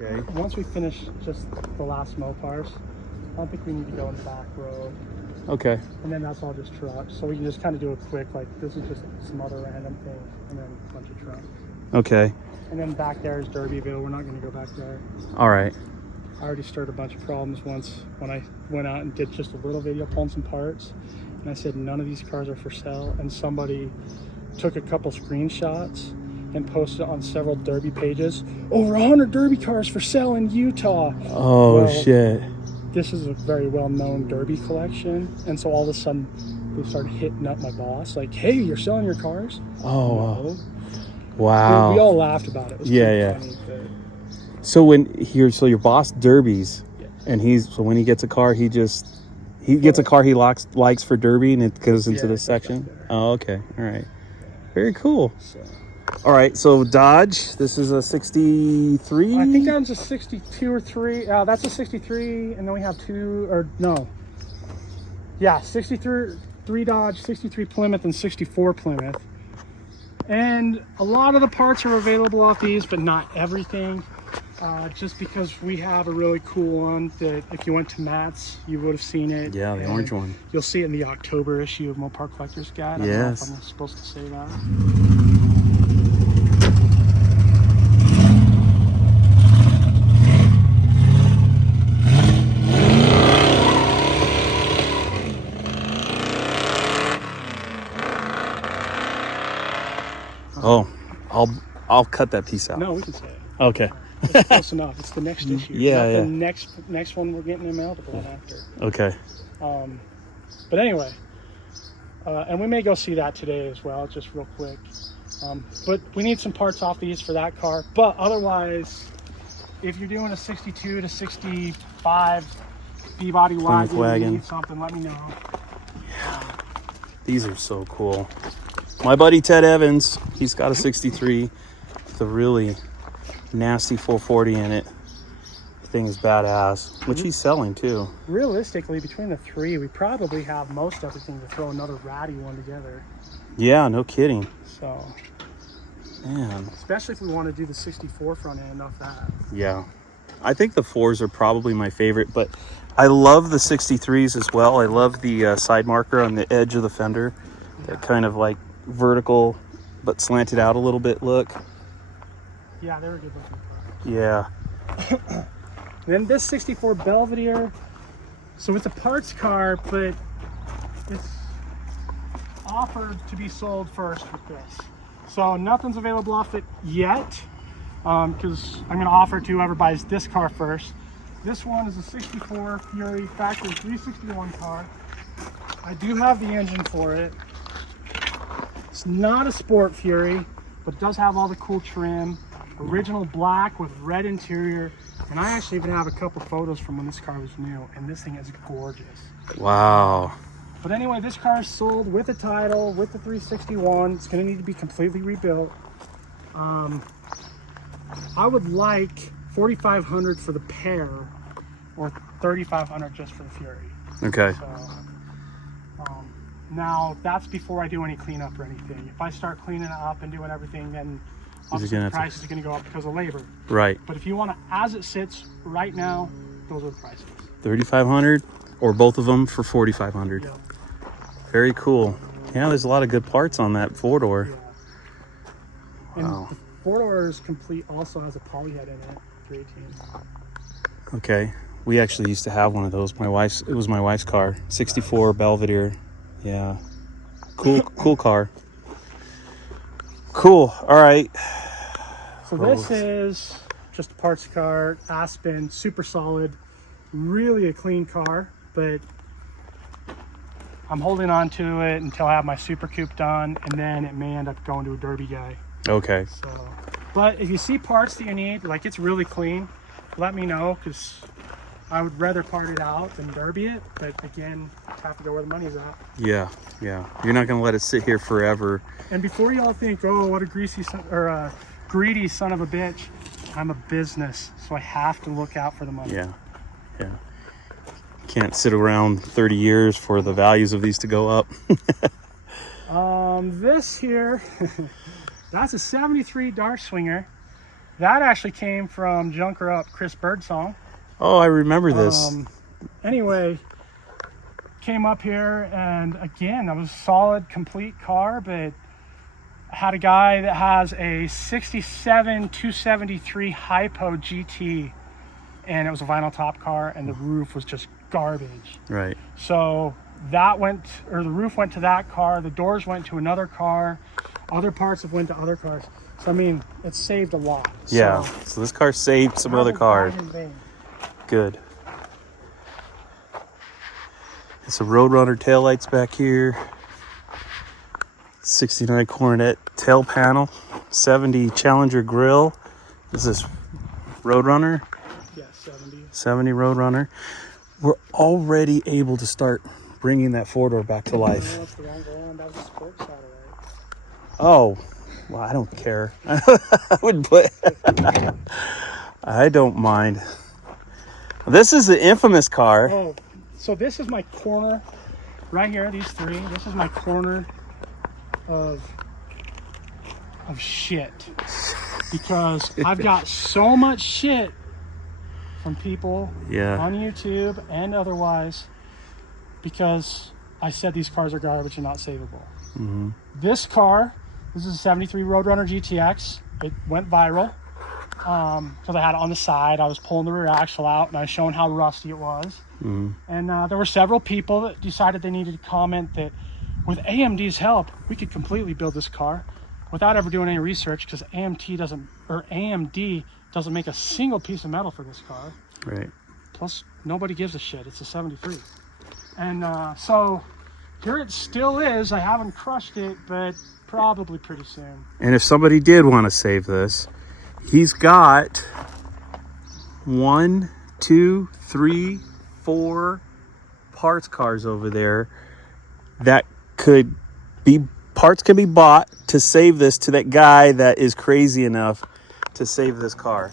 Okay. Once we finish just the last Mopars, I don't think we need to go in the back row. Okay. And then that's all just trucks. So we can just kind of do a quick, like, this is just some other random thing, and then a bunch of trucks. Okay. And then back there is Derbyville. We're not going to go back there. All right. I already stirred a bunch of problems once when I went out and did just a little video pulling some parts. And I said, none of these cars are for sale. And somebody took a couple screenshots and posted it on several Derby pages. Over 100 Derby cars for sale in Utah. Oh, well, shit. This is a very well-known Derby collection. And so all of a sudden, they started hitting up my boss. Like, hey, you're selling your cars? Oh, no. Wow. We all laughed about it. It was funny, but... So your boss derbies, yeah. And so when he gets a car, he gets a car he likes for Derby, and it goes into this section. Oh, okay, all right, very cool. So. All right, so Dodge. This is a 63. I think that was a 62 or 3. That's a 63, and then we have 63 Dodge, 63 Plymouth, and 64 Plymouth. And a lot of the parts are available off these, but not everything. Just because we have a really cool one that if you went to Matt's, you would have seen it. Yeah, the orange one. You'll see it in the October issue of Mopar Collector's Guide. I don't know if I'm supposed to say that. Oh, I'll cut that piece out. No, we can say it. Okay. It's close enough. It's the next issue. Yeah. The next one we're getting in mail, but the one after. Okay. But anyway, and we may go see that today as well, just real quick. But we need some parts off these for that car. But otherwise, if you're doing a 62 to 65 B-body wagon, need something, let me know. Yeah. These are so cool. My buddy Ted Evans, he's got a 63 with a really nasty 440 in it. The thing is badass, which he's selling too. Realistically, between the three, we probably have most everything to throw another ratty one together. Yeah, no kidding. So, man. Especially if we want to do the 64 front end off that. Yeah. I think the 4s are probably my favorite, but I love the 63s as well. I love the side marker on the edge of the fender. Yeah. That kind of like vertical but slanted out a little bit look. Yeah, they were good looking. Yeah. Then this 64 Belvedere. So it's a parts car, but it's offered to be sold first with this. So nothing's available off it yet, because I'm going to offer to whoever buys this car first. This one is a 64 Fury factory 361 car. I do have the engine for it. It's not a Sport Fury, but it does have all the cool trim. Original black with red interior. And I actually even have a couple photos from when this car was new, and this thing is gorgeous. Wow. But anyway, this car is sold with a title, with the 361. It's going to need to be completely rebuilt. I would like $4,500 for the pair, or $3,500 just for the Fury. Okay. So, now that's before I do any cleanup or anything. If I start cleaning it up and doing everything, then obviously the price is going to go up because of labor. Right. But if you want to, as it sits right now, those are the prices. $3,500 or both of them for $4,500. Yeah. Very cool. Yeah, there's a lot of good parts on that 4-door. Yeah. Wow. And the 4-door is complete, also has a polyhead in it, 318. Okay. We actually used to have one of those. It was my wife's car, 64 Belvedere. Yeah. Cool car. Cool. All right. So this is just a parts car, Aspen, super solid, really a clean car, but I'm holding on to it until I have my Super Coupe done, and then it may end up going to a Derby guy. Okay. So, but if you see parts that you need, like it's really clean, let me know, because I would rather part it out than Derby it, but again, have to go where the money's at. Yeah, yeah. You're not going to let it sit here forever. And before y'all think, oh, what a greasy greedy son of a bitch, I'm a business, so I have to look out for the money. Yeah, yeah. Can't sit around 30 years for the values of these to go up. This here, that's a 73 Dart Swinger. That actually came from Junker Up Chris Birdsong. Oh, I remember this. Anyway, came up here, and again, that was a solid, complete car, but I had a guy that has a 67 273 Hypo GT, and it was a vinyl top car, and the roof was just garbage. Right. So that went, or the roof went to that car, the doors went to another car, other parts have went to other cars. So I mean, it saved a lot. Yeah. So this car saved some other cars. Good. It's a Roadrunner taillights back here. 69 Coronet tail panel. 70 Challenger grill. Is this Roadrunner? Yeah, 70. 70 Roadrunner. We're already able to start bringing that four-door back to life. No, that's the wrong one. That was a sports satellite. Oh, well, I don't care. I would put. I don't mind. This is the infamous car. Oh, so this is my corner right here. These three. This is my corner of shit, because I've got so much shit from people on YouTube and otherwise, because I said these cars are garbage and not savable. Mm-hmm. This car, this is a 73 Roadrunner GTX. It went viral because I had it on the side. I was pulling the rear axle out and I was showing how rusty it was. Mm-hmm. And there were several people that decided they needed to comment that with AMD's help, we could completely build this car without ever doing any research, because AMD doesn't make a single piece of metal for this car. Right. Plus, nobody gives a shit. It's a 73. And so here it still is. I haven't crushed it, but probably pretty soon. And if somebody did want to save this, he's got 1, 2, 3, 4 parts cars over there that could be, parts can be bought to save this to that guy that is crazy enough to save this car.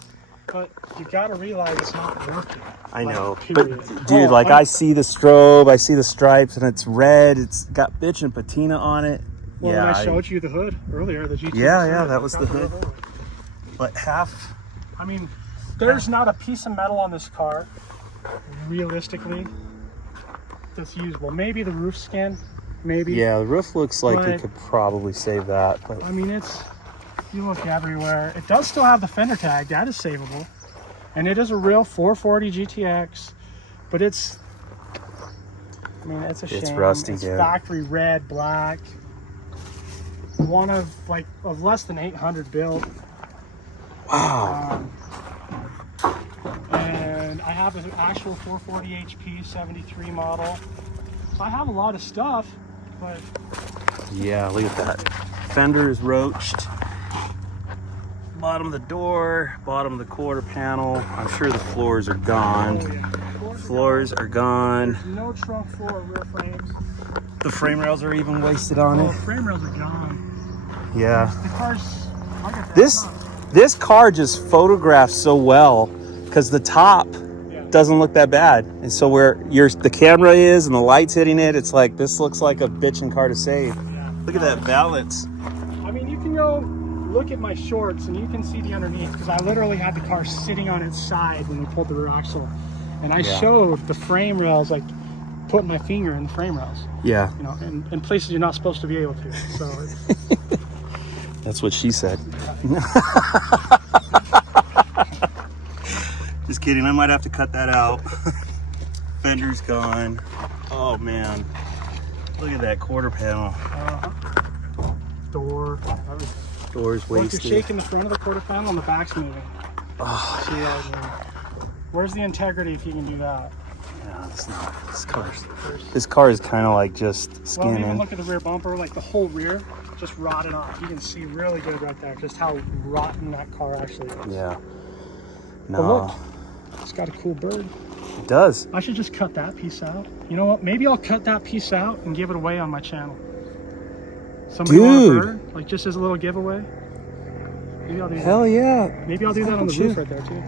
But you gotta realize it's not working. I know, period. but dude, I see the strobe, I see the stripes, and it's red. It's got bitch and patina on it. Well, yeah, when I showed you the hood earlier, the GT. Yeah, that was the hood. But half. I mean, there's not a piece of metal on this car, realistically, that's usable. Maybe the roof skin, maybe. Yeah, the roof looks like you could probably save that. But I mean, you look everywhere. It does still have the fender tag. That is savable. And it is a real 440 GTX. But it's a shame. It's rusty, it's dude. Factory red, black. One of less than 800 built. wow. And I have an actual 440 HP 73 model. So I have a lot of stuff, but Yeah, look at that. Fender is roached. Bottom of the door, bottom of the quarter panel. I'm sure the floors are gone. Floors are gone. There's no trunk floor or rear frames. The frame rails are even wasted on Oh, it. frame rails are gone. Yeah. The car's, look at that. This car just photographs so well because the top doesn't look that bad. And so where the camera is and the light's hitting it, it's like, this looks like a bitchin' car to save. Yeah. Look at that balance. I mean, you can go look at my shorts and you can see the underneath, because I literally had the car sitting on its side when we pulled the rear axle. And I showed the frame rails, like putting my finger in the frame rails. Yeah. You know, in places you're not supposed to be able to. So That's what she said. Just kidding, I might have to cut that out. Fender's gone. Oh man. Look at that quarter panel. door. Door's Well, if wasted. you're shaking the front of the quarter panel and the back's moving. Oh, See what I mean? Where's the integrity if you can do that? yeah, it's not. This car is kind of like just Well, skinning. even look at the rear bumper, like the whole rear just rotted off. You can see really good right there just how rotten that car actually is. Yeah. But No, look, it's got a cool bird. it does. I should just cut that piece out. You know what? Maybe I'll cut that piece out and give it away on my channel. Somebody want a bird? Like just as a little giveaway? Maybe I'll do Hell that. yeah. Maybe I'll do that on the roof right there too.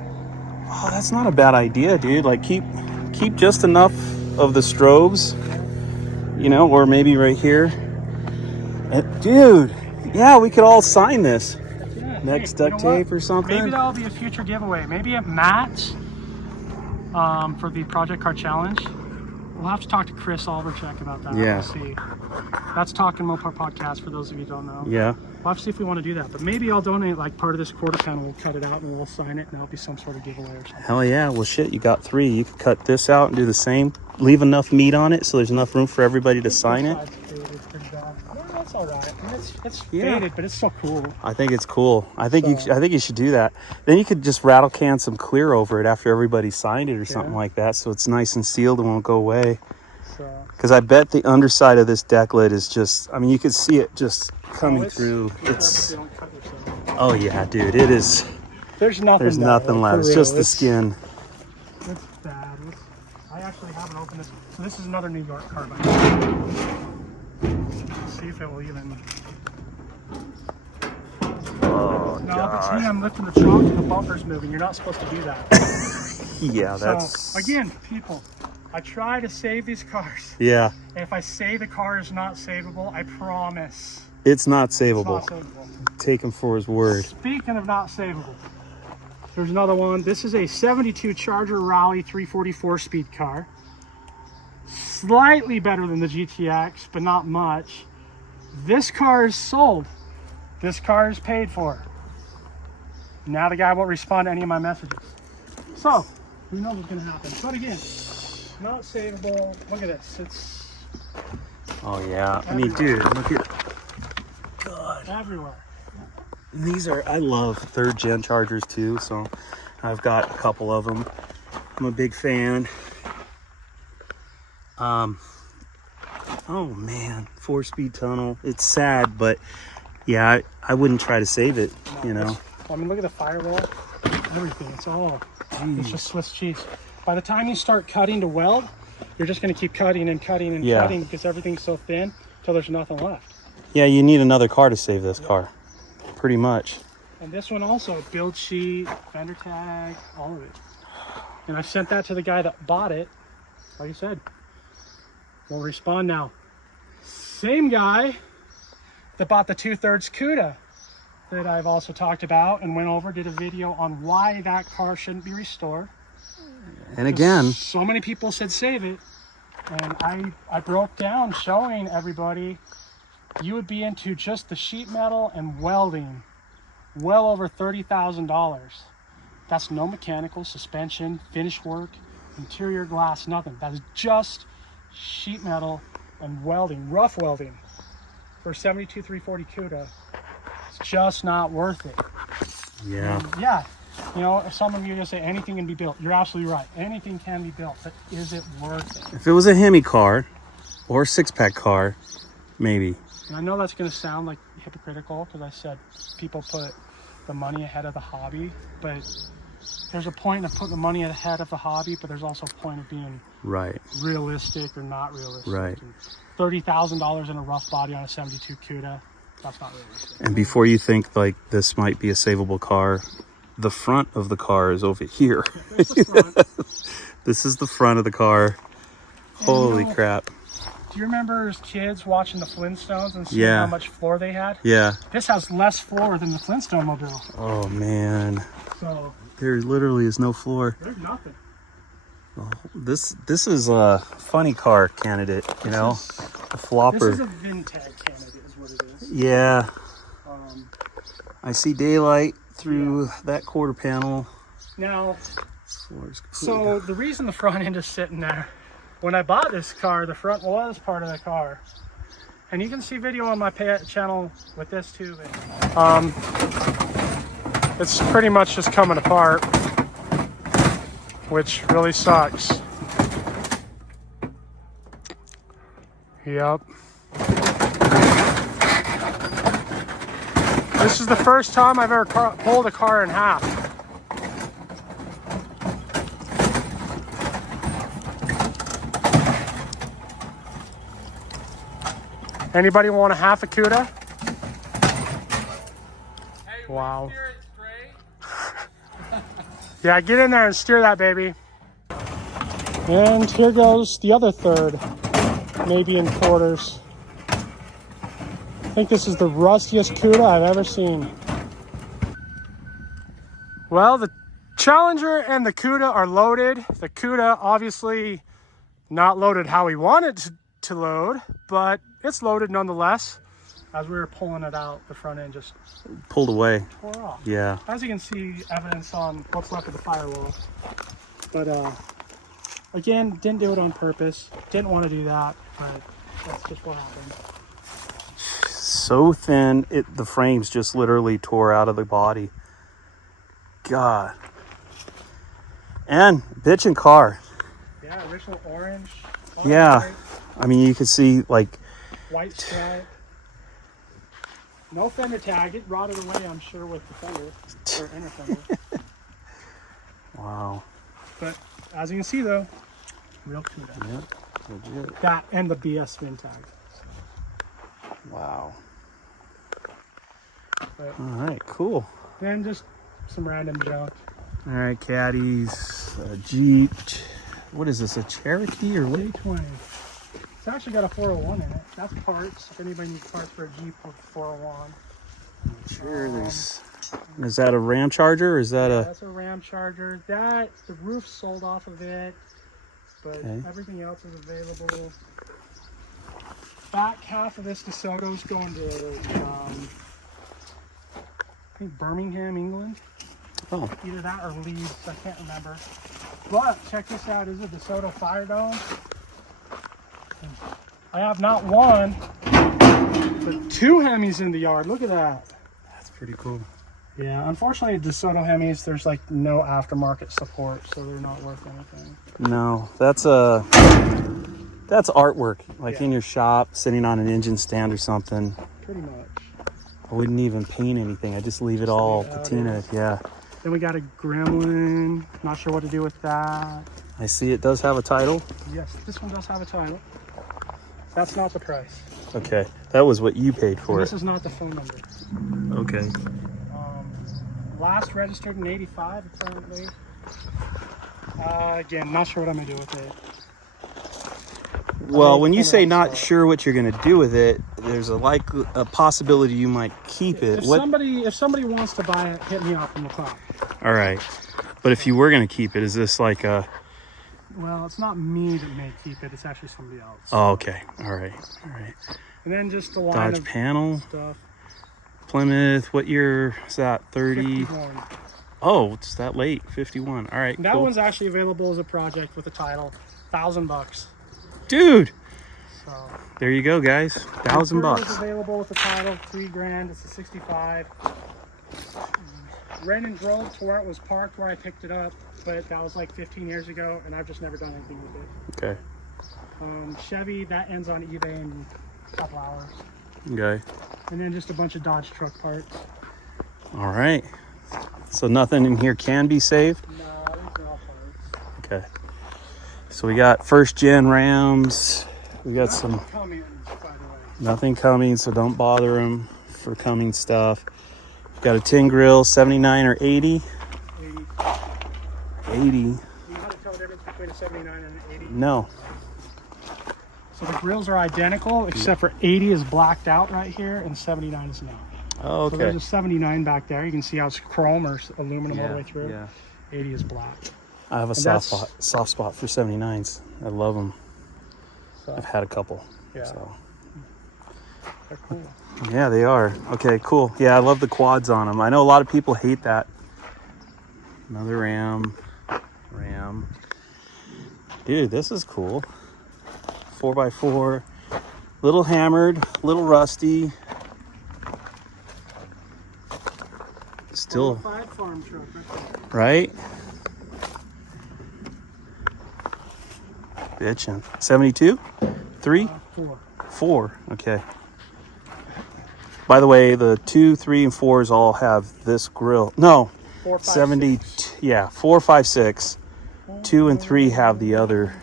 Oh, that's not a bad idea, dude. Like keep just enough of the strobes, you know, or maybe right here. And, dude, yeah, we could all sign this. Yeah. Next Hey, duct you know tape what? or something? Maybe that'll be a future giveaway. Maybe at Matt's for the Project Car Challenge. We'll have to talk to Chris Albercheck about that. Yeah. We'll see. That's Talking Mopar Podcast for those of you who don't know. Yeah. We'll have to see if we want to do that. But maybe I'll donate like part of this quarter panel. We'll cut it out and we'll sign it and that'll be some sort of giveaway or something. Hell yeah. Well, shit, you got 3. You could cut this out and do the same. Leave enough meat on it so there's enough room for everybody to sign it. That's all right. I mean, it's Yeah. faded, but it's still cool. I think it's cool. I think you should do that. Then you could just rattle can some clear over it after everybody signed it or something like that, so it's nice and sealed and won't go away. Because I bet the underside of this deck lid is just, I mean, you could see it just coming through. It's, oh yeah, dude, it is. There's nothing left. It's just the skin. It's bad. I actually haven't opened this. So this is another New York carbine. Let's see if it will even. Oh, no, but to me, I'm lifting the trunk and the bumper's moving. You're not supposed to do that. Yeah, that's. So, again, people, I try to save these cars. Yeah. And if I say the car is not savable, I promise. It's not savable. It's not savable. Take him for his word. Speaking of not savable, there's another one. This is a 72 Charger Rally 344 speed car. Slightly better than the GTX, but not much. This car is sold. This car is paid for. Now the guy won't respond to any of my messages. So, who knows what's going to happen. But again, not savable. Look at this. It's Oh yeah. I mean, dude, look at. God. everywhere. These are, I love 3rd gen Chargers too, so I've got a couple of them. I'm a big fan. Oh man, 4-speed tunnel. It's sad, but yeah, I wouldn't try to save it, you know. I mean, look at the firewall. Everything. It's all. It's just Swiss cheese. By the time you start cutting to weld, you're just going to keep cutting and cutting and cutting because everything's so thin until there's nothing left. Yeah, you need another car to save this car, pretty much. And this one also, build sheet, fender tag, all of it. And I sent that to the guy that bought it. Like I said, won't respond now. Same guy that bought the 2/3 CUDA that I've also talked about and went over, did a video on why that car shouldn't be restored. And again, so many people said save it. And I broke down showing everybody you would be into just the sheet metal and welding well over $30,000. That's no mechanical, suspension, finish work, interior glass, nothing. That is just sheet metal and welding, rough welding. For a 72 340 CUDA, it's just not worth it. yeah. And yeah, you know, if some of you are going to say anything can be built, you're absolutely right. Anything can be built, but is it worth it? If it was a Hemi car or a 6-pack car, maybe. And I know that's going to sound like hypocritical because I said people put the money ahead of the hobby, but there's a point of putting the money ahead of the hobby, but there's also a point of being Right. realistic or not realistic. Right. And $30,000 in a rough body on a 72 CUDA, that's not realistic. And before you think like this might be a savable car, the front of the car is over here. There's the front. This is the front of the car. Holy you know, crap. Do you remember as kids watching the Flintstones and seeing Yeah. how much floor they had? Yeah. This has less floor than the Flintstone mobile. Oh man. So There literally is no floor. there's nothing. This is a funny car candidate, you know? A flopper. This is a Vintag candidate is what it is. Yeah. I see daylight through that quarter panel. Now, Floor's complete. so the reason the front end is sitting there, when I bought this car, the front was part of the car. And you can see video on my channel with this too. It's pretty much just coming apart, which really sucks. Yep. This is the first time I've ever pulled a car in half. Anybody want a half a CUDA? Hey, Wow. steer it straight. Yeah, get in there and steer that baby. And here goes the other third, maybe in quarters. I think this is the rustiest CUDA I've ever seen. Well, the Challenger and the Cuda are loaded. The Cuda obviously not loaded how we want it to load, but it's loaded nonetheless. As we were pulling it out, the front end just Pulled away. tore off. Yeah. As you can see, evidence on what's left of the firewall. But again, didn't do it on purpose. Didn't want to do that, but that's just what happened. So thin, the frames just literally tore out of the body. God. And bitchin' car. Yeah, original orange. Yeah. White, I mean, you can see like, white stripe. No fender tag. It rotted away, I'm sure, with the fender or inner fender. wow. But as you can see, though, real Cuda. Yeah, legit. That and the BS spin tag. Wow. But All right, cool. then just some random junk. All right, caddies, Jeep. What is this, a Cherokee or what? A20. It's actually got a 401 in it. That's parts. If anybody needs parts for a Jeep or 401. Sure, there's... Is that a Ram Charger or is that a... That's a Ram Charger. The roof sold off of it, but everything else is available. Back half of this DeSoto's going to, I think Birmingham, England. Oh, Either that or Leeds, I can't remember. But check this out, this is a DeSoto Fire Dome. I have not one, but two Hemis in the yard. Look at that. that's pretty cool. Yeah, unfortunately, DeSoto Hemis, there's like no aftermarket support, so they're not worth anything. No, that's artwork, like in your shop, sitting on an engine stand or something. Pretty much. I wouldn't even paint anything. I just leave it all patina. Yeah. Then we got a Gremlin. Not sure what to do with that. I see it does have a title. Yes, this one does have a title. That's not the price. Okay, that was what you paid for This it. is not the phone number. Okay. Last registered in 85 apparently. Again, not sure what I'm gonna do with it. Well, when you say not sure what you're gonna do with it, there's a possibility you might keep it. If somebody wants to buy it, hit me up in the top. All right, but if you were gonna keep it, is this like a? Well, it's not me that may keep it. It's actually somebody else. Oh, okay. All right. All right. And then just the line Dodge of panel, stuff. Plymouth. What year is that? 30. 51. Oh, it's that late. 51. All right. That cool. one's actually available as a project with a title. $1,000. Dude. So There you go, guys. $1,000 It's available with the title. $3,000. It's a 65. Ran and drove to where it was parked where I picked it up, but that was like 15 years ago, and I've just never done anything with it. Okay. Chevy, that ends on eBay in a couple hours. Okay. And then just a bunch of Dodge truck parts. All right. So nothing in here can be saved? No, there's no parts. Okay. So we got first gen Rams. We got some Cummins, by the way. nothing coming, so don't bother them for coming stuff. Got a tin grill, 79 or 80? 80. 80. You know how to tell the difference between a 79 and an 80? No. So the grills are identical, except for 80 is blacked out right here, and 79 is not. Oh, So okay. there's a 79 back there. You can see how it's chrome or aluminum all the way through. Yeah. 80 is black. I have a soft spot for 79s. I love them. So, I've had a couple. yeah, So. they're cool. Yeah, they are. Okay, cool. Yeah, I love the quads on them. I know a lot of people hate that. Another Ram. Dude, this is cool. 4x4. Little hammered, little rusty. Still, 5 farm truck. right? Bitchin'. 72? 3? 4. 4. Okay. By the way, the 2, 3, and 4s all have this grill. No, 4, 5, 70. 6. Yeah, 4, 5, 6. 2 and 3 have the other.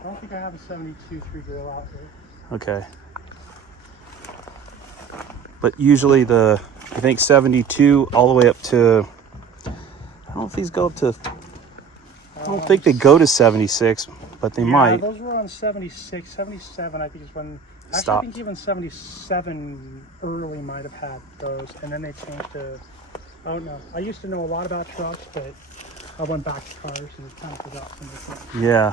I don't think I have a 72 3 grill out here. Okay. But usually I think 72 all the way up to, I don't know if these go up to, I don't think they go to 76, but they might. Those were on 76, 77 I think is when, actually Stopped. I think even 77 early might have had those, and then they changed to Oh no, I used to know a lot about trucks, but I went back to cars and kind of forgot some of the things. Yeah.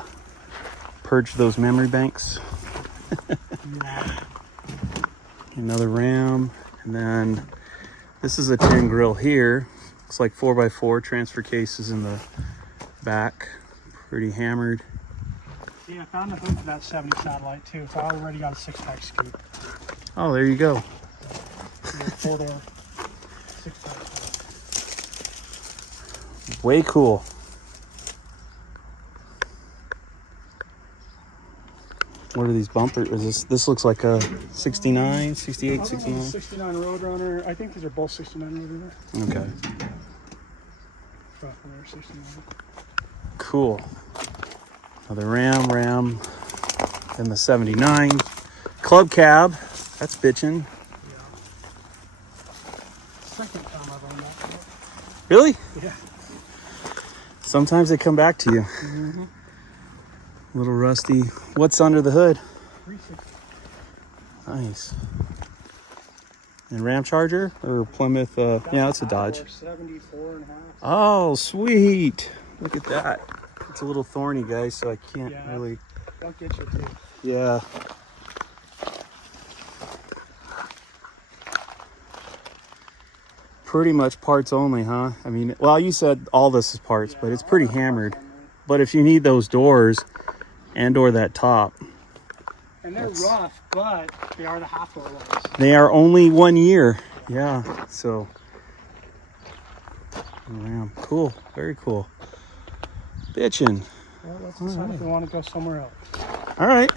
Purge those memory banks. Yeah. Another Ram. And then this is a tin grill here. Looks like 4x4 transfer cases in the back. Pretty hammered. Yeah, I found the hood for that 70 satellite too, so I already got a 6-pack scoop. Oh, there you go. 4-door, 6-pack. Way cool. What are these bumpers? This looks like a 69, 68, 69. 69 Roadrunner. I think these are both 69 Roadrunner. Okay. Roughly 69. Cool. Another Ram, and the 79. Club cab. That's bitchin'. Yeah. Second time I've owned that car. Really? Yeah. Sometimes they come back to you. Mm-hmm. A little rusty. What's under the hood? 360. Nice. And Ram Charger or Plymouth? Yeah, it's a Dodge. 74.5. Oh, sweet. Look at that. It's a little thorny, guys, so I can't Yeah. really. Don't get your teeth. Yeah. Pretty much parts only, huh? I mean, well, you said all this is parts, but it's pretty hammered. But if you need those doors and or that top, And they're rough, but they are the half-door ones. they are only 1 year. Yeah, so. Ram. Cool. Very cool. Bitchin'. Well, let's decide if we want to go somewhere else. All right.